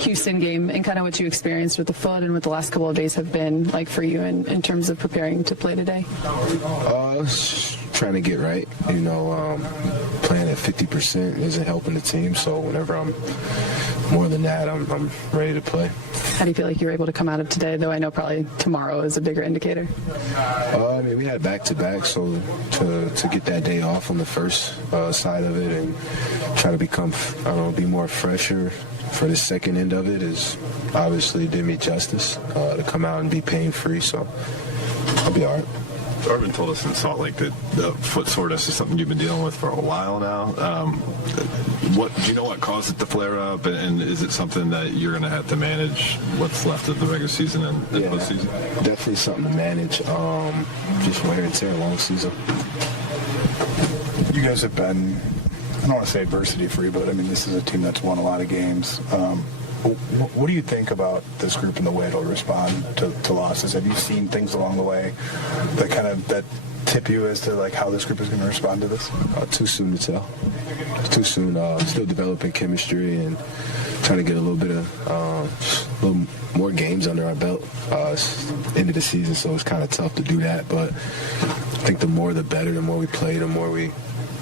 Houston game and kind of what you experienced with the foot and what the last couple of days have been like for you in terms of preparing to play today? Trying to get right. Playing at 50% isn't helping the team, so whenever I'm more than that, I'm ready to play. How do you feel like you were able to come out of today, though I know probably tomorrow is a bigger indicator? We had back-to-back, so to get that day off on the first side of it and try to be more fresher for the second end of it is obviously did me justice to come out and be pain-free, so I'll be all right. Arvin told us in Salt Lake that the foot soreness is something you've been dealing with for a while now. Do you know what caused it to flare up, and is it something that you're going to have to manage what's left of the regular season and the postseason? Definitely something to manage. Just wear and tear, long season. You guys have been, I don't want to say adversity-free, but this is a team that's won a lot of games. What do you think about this group and the way it'll respond to losses? Have you seen things along the way that tip you as to how this group is going to respond to this? Too soon to tell. It's too soon. Still developing chemistry and trying to get a little bit of a little more games under our belt. It's end of the season, so it's kind of tough to do that. But I think the more the better. The more we play, the more we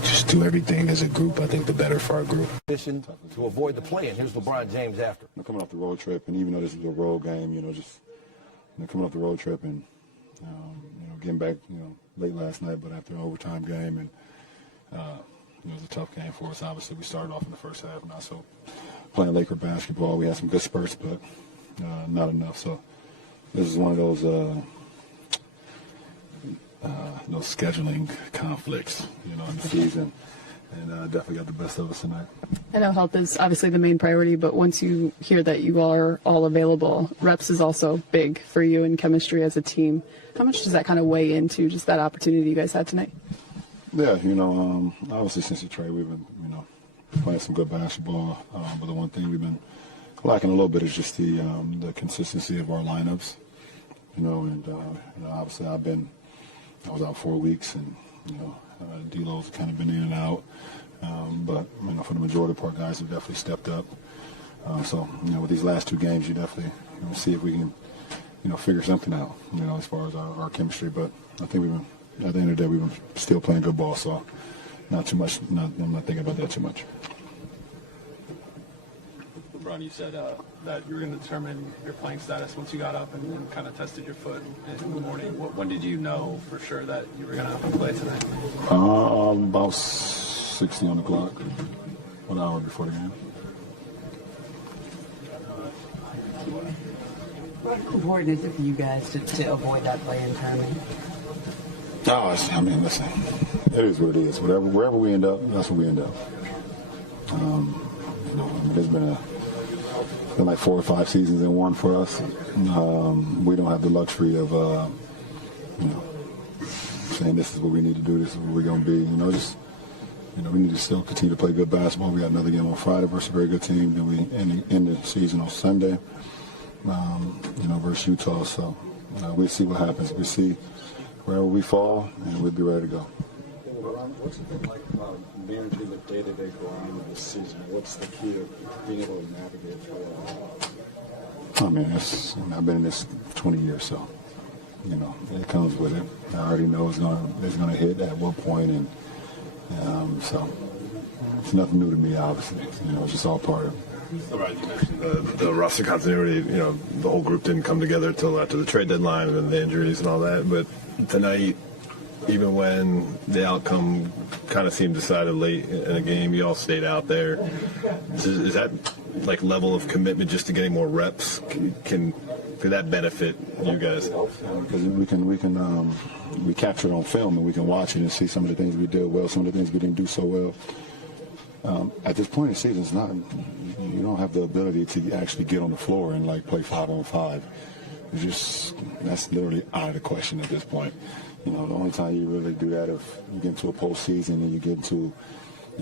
just do everything as a group. I think the better for our group. To avoid the play, and here's LeBron James after. Coming off the road trip, and even though this is a road game, coming off the road trip and getting back, late last night, but after an overtime game, and it was a tough game for us. Obviously, we started off in the first half, not so playing Laker basketball. We had some good spurts, but not enough. So this is one of those scheduling conflicts, in the season, and definitely got the best of us tonight. I know health is obviously the main priority, but once you hear that you are all available, reps is also big for you in chemistry as a team. How much does that kind of weigh into just that opportunity you guys had tonight? Yeah, obviously since the trade, we've been, playing some good basketball, but the one thing we've been lacking a little bit is just the consistency of our lineups, and obviously I was out 4 weeks, and D-Lo's kind of been in and out. But for the majority of our guys have definitely stepped up. So with these last two games, you definitely see if we can figure something out. As far as our chemistry. But I think at the end of the day, we've been still playing good ball. So not too much. I'm not thinking about that too much. LeBron, you said that you were going to determine your playing status once you got up and kind of tested your foot in the morning. When did you know for sure that you were going to play tonight? About 60 on the clock, 1 hour before the game. How important is it for you guys to avoid that play-in tournament? Listen, it is what it is. Wherever we end up, that's where we end up. There's been like 4 or 5 seasons in one for us. We don't have the luxury of, saying this is what we need to do, this is what we're going to be. We need to still continue to play good basketball. We got another game on Friday versus a very good team. Then we end the season on Sunday, versus Utah. So we'll see what happens. We'll see wherever we fall, and we'll be ready to go. What's it been like about managing the day-to-day grind of this season? What's the key of being able to navigate through it? I've been in this 20 years, so it comes with it. I already know it's gonna hit at what point, and so it's nothing new to me. Obviously, it's just all part of it. LeBron, you mentioned the roster continuity. The whole group didn't come together until after the trade deadline and then the injuries and all that. But tonight, even when the outcome kind of seemed decided late in a game, you all stayed out there. Is that like level of commitment just to getting more reps? Can that benefit you guys? Because we capture it on film and we can watch it and see some of the things we did well, some of the things we didn't do so well. At this point in the season, it's not. You don't have the ability to actually get on the floor and play 5-on-5. That's literally out of the question at this point. The only time you really do that if you get into a postseason and you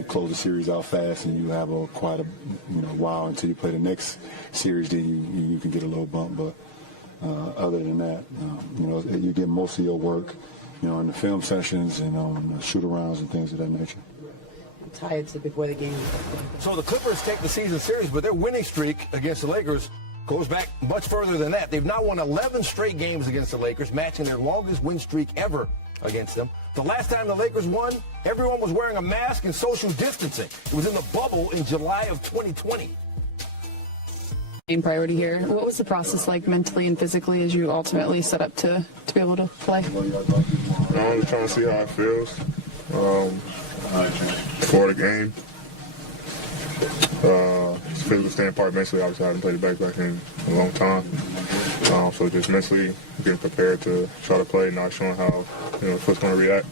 close the series out fast and you have quite a while until you play the next series, then you can get a little bump. But other than that, you get most of your work, in the film sessions and on shoot-arounds and things of that nature. tie it to before the game. So the Clippers take the season serious, but their winning streak against the Lakers goes back much further than that. They've now won 11 straight games against the Lakers, matching their longest win streak ever against them. The last time the Lakers won, everyone was wearing a mask and social distancing. It was in the bubble in July of 2020. Main priority here. What was the process like mentally and physically as you ultimately set up to be able to play? I'm just trying to see how it feels for the game. Physical standpoint, mentally, obviously I haven't played the back in a long time. So just mentally getting prepared to try to play, not showing how the foot's going to react.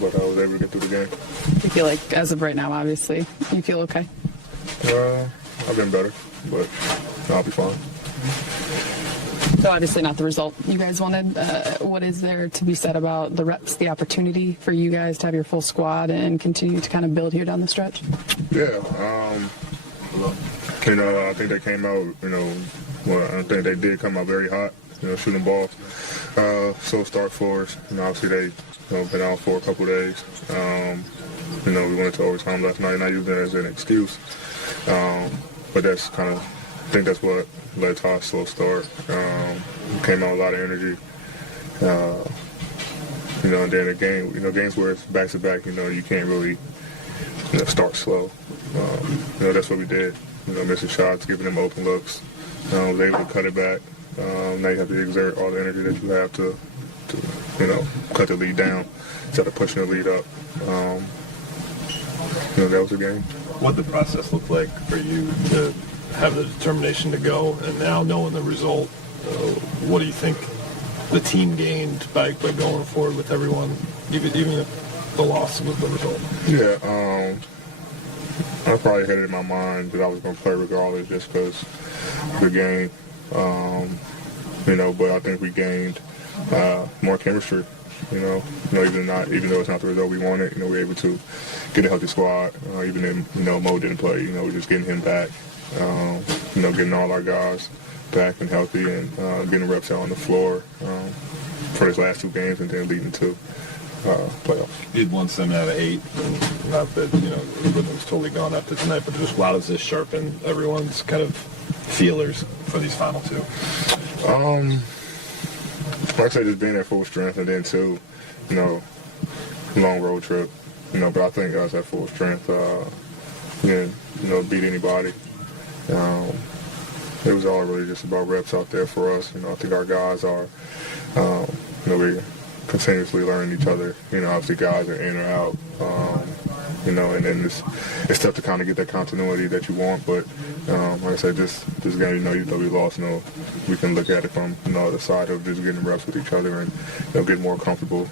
But I was able to get through the game. You feel like, as of right now, obviously, you feel okay? I've been better, but I'll be fine. So obviously not the result you guys wanted. What is there to be said about the reps, the opportunity for you guys to have your full squad and continue to kind of build here down the stretch? Yeah, I think they came out, I think they did come out very hot, shooting balls. So start for us. Obviously they been out for a couple of days. We went into overtime last night, not using it as an excuse. But that's I think that's what led to our slow start. Came out with a lot of energy. And then the game, games where it's back to back, you can't really, start slow. That's what we did. Missing shots, giving them open looks. Was able to cut it back. Now you have to exert all the energy that you have to cut the lead down instead of pushing the lead up. That was the game. What did the process look like for you to have the determination to go, and now knowing the result, what do you think the team gained by going forward with everyone, even if the loss was the result? Yeah, I probably had it in my mind that I was going to play regardless just because of the game, but I think we gained more chemistry. Even though it's not the result we wanted, we were able to get a healthy squad. Even if Mo didn't play, we're just getting him back. Getting all our guys back and healthy and getting reps out on the floor for his last two games and then leading to playoffs. You had won 7 out of 8, and not that everything was totally gone after tonight, but just how does this sharpen everyone's kind of feelers for these final two? Like I said, just being at full strength, and then too, long road trip, but I think us at full strength, beat anybody. It was all really just about reps out there for us. I think our guys are, we continuously learning each other. Obviously guys are in or out, and then it's tough to kind of get that continuity that you want, but like I said, this game, even though we lost, we can look at it from the other side of just getting reps with each other and get more comfortable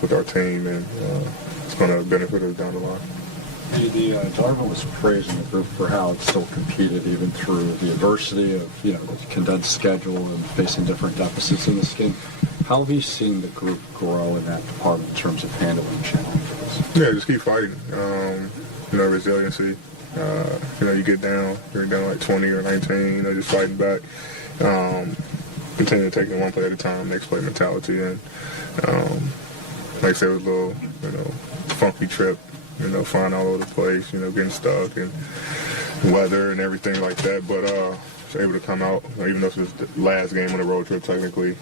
with our team, and it's going to benefit us down the line. Darvin was praising the group for how it still competed even through the adversity of the condensed schedule and facing different deficits in this game. How have you seen the group grow in that department in terms of handling challenges? Yeah, just keep fighting. Resiliency. You get down, you're down like 20 or 19, just fighting back. Continue to take it one play at a time, next play mentality. And like I said, it was a little, funky trip, flying all over the place, getting stuck and weather and everything like that. But was able to come out, even though it was the last game on the road trip technically.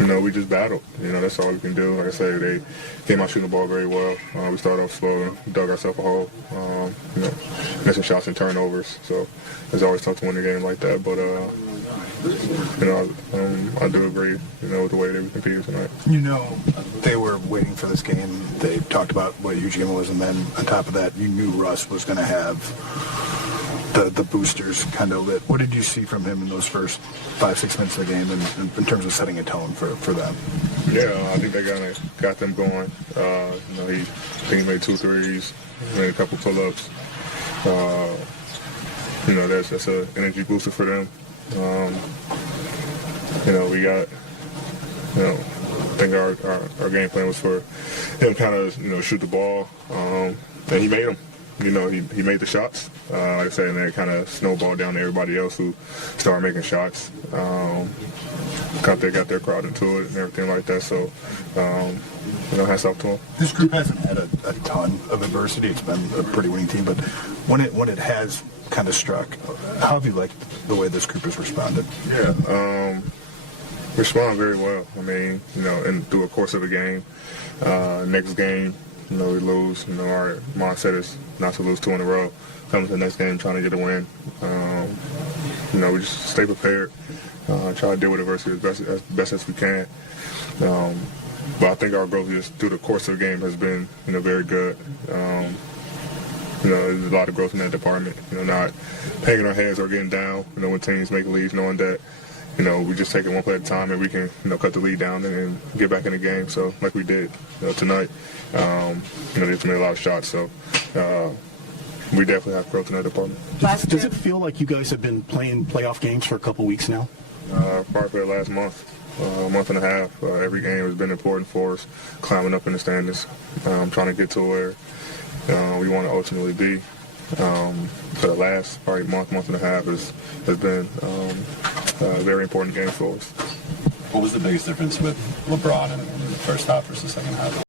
We just battled. That's all we can do. Like I said, they came out shooting the ball very well. We started off slow and dug ourselves a hole. Missing shots and turnovers. So it's always tough to win a game like that. But I do agree. With the way that we competed tonight. They were waiting for this game. They talked about what huge game it was, and then on top of that, you knew Russ was going to have the boosters kind of lit. What did you see from him in those first 5-6 minutes of the game in terms of setting a tone for them? Yeah, I think they got them going. He made 2 threes, made a couple pull-ups. That's an energy booster for them. We got, I think our game plan was for him kind of, shoot the ball. And he made them. He made the shots. Like I said, and then it kind of snowballed down to everybody else who started making shots. They got their crowd into it and everything like that. So, hats off to them. This group hasn't had a ton of adversity. It's been a pretty winning team, but when it has kind of struck, how have you liked the way this group has responded? Yeah, respond very well. I mean, and through a course of a game, next game, we lose. Our mindset is not to lose 2 in a row. Come to the next game trying to get a win. We just stay prepared. Try to deal with adversity as best as we can. But I think our growth just through the course of the game has been, very good. There's a lot of growth in that department. Not hanging our heads or getting down. When teams make leads, knowing that, we just take it one play at a time and we can, cut the lead down and get back in the game. So like we did tonight, they just made a lot of shots. So we definitely have growth in that department. Does it feel like you guys have been playing playoff games for a couple weeks now? Probably for the last month and a half. Every game has been important for us, climbing up in the standings, trying to get to where we want to ultimately be. For the last probably month and a half has been a very important game for us. What was the biggest difference with LeBron in the first half versus the second half?